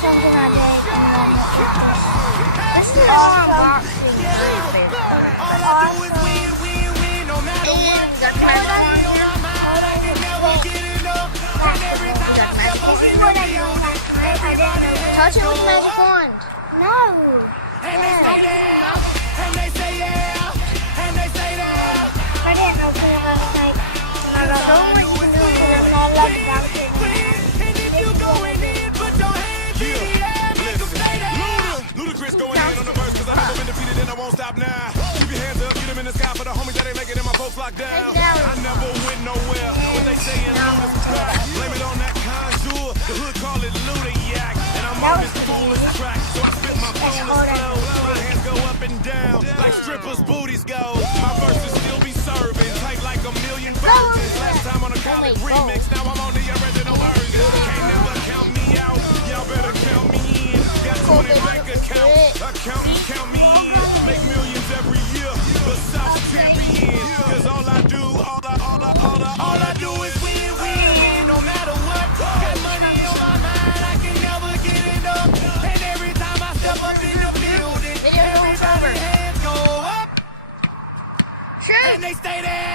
something I did. This is awesome. All I do is win, win, win, no matter what. Got money on my mind, I can never get enough. And every time I step up in the building, everybody Touch hands it go with magic up. wand. No. And they stay there, and they say yeah, and they say there. I didn't know for last night. I don't know what you do, and I'm not like that. And if you going in, put your hands in the air, make them say that. Ludacris going in on the verse, cause I've never been defeated and I won't stop now. Keep your hands up, get them in the sky for the homies that ain't making it, my folks locked down. I never went nowhere, what they saying Luda's crack. Blame it on that conjure, the hood call it Luda Yak. And I'm on this foolish track, so I spit my foolish flow. My hands go up and down, like strippers' booties go. My verses still be serving, tight like a million virgins. Last time on a college remix, now I'm on the original version. Can't never count me out, y'all better count me in. Got 20 bank accounts, accountants count me in. Make millions every year, the South champion. Cause all I do is win, win, win, no matter what. Got money on my mind, I can never get enough. And every time I step up in the building, everybody hands go up. Sure. And they stay there.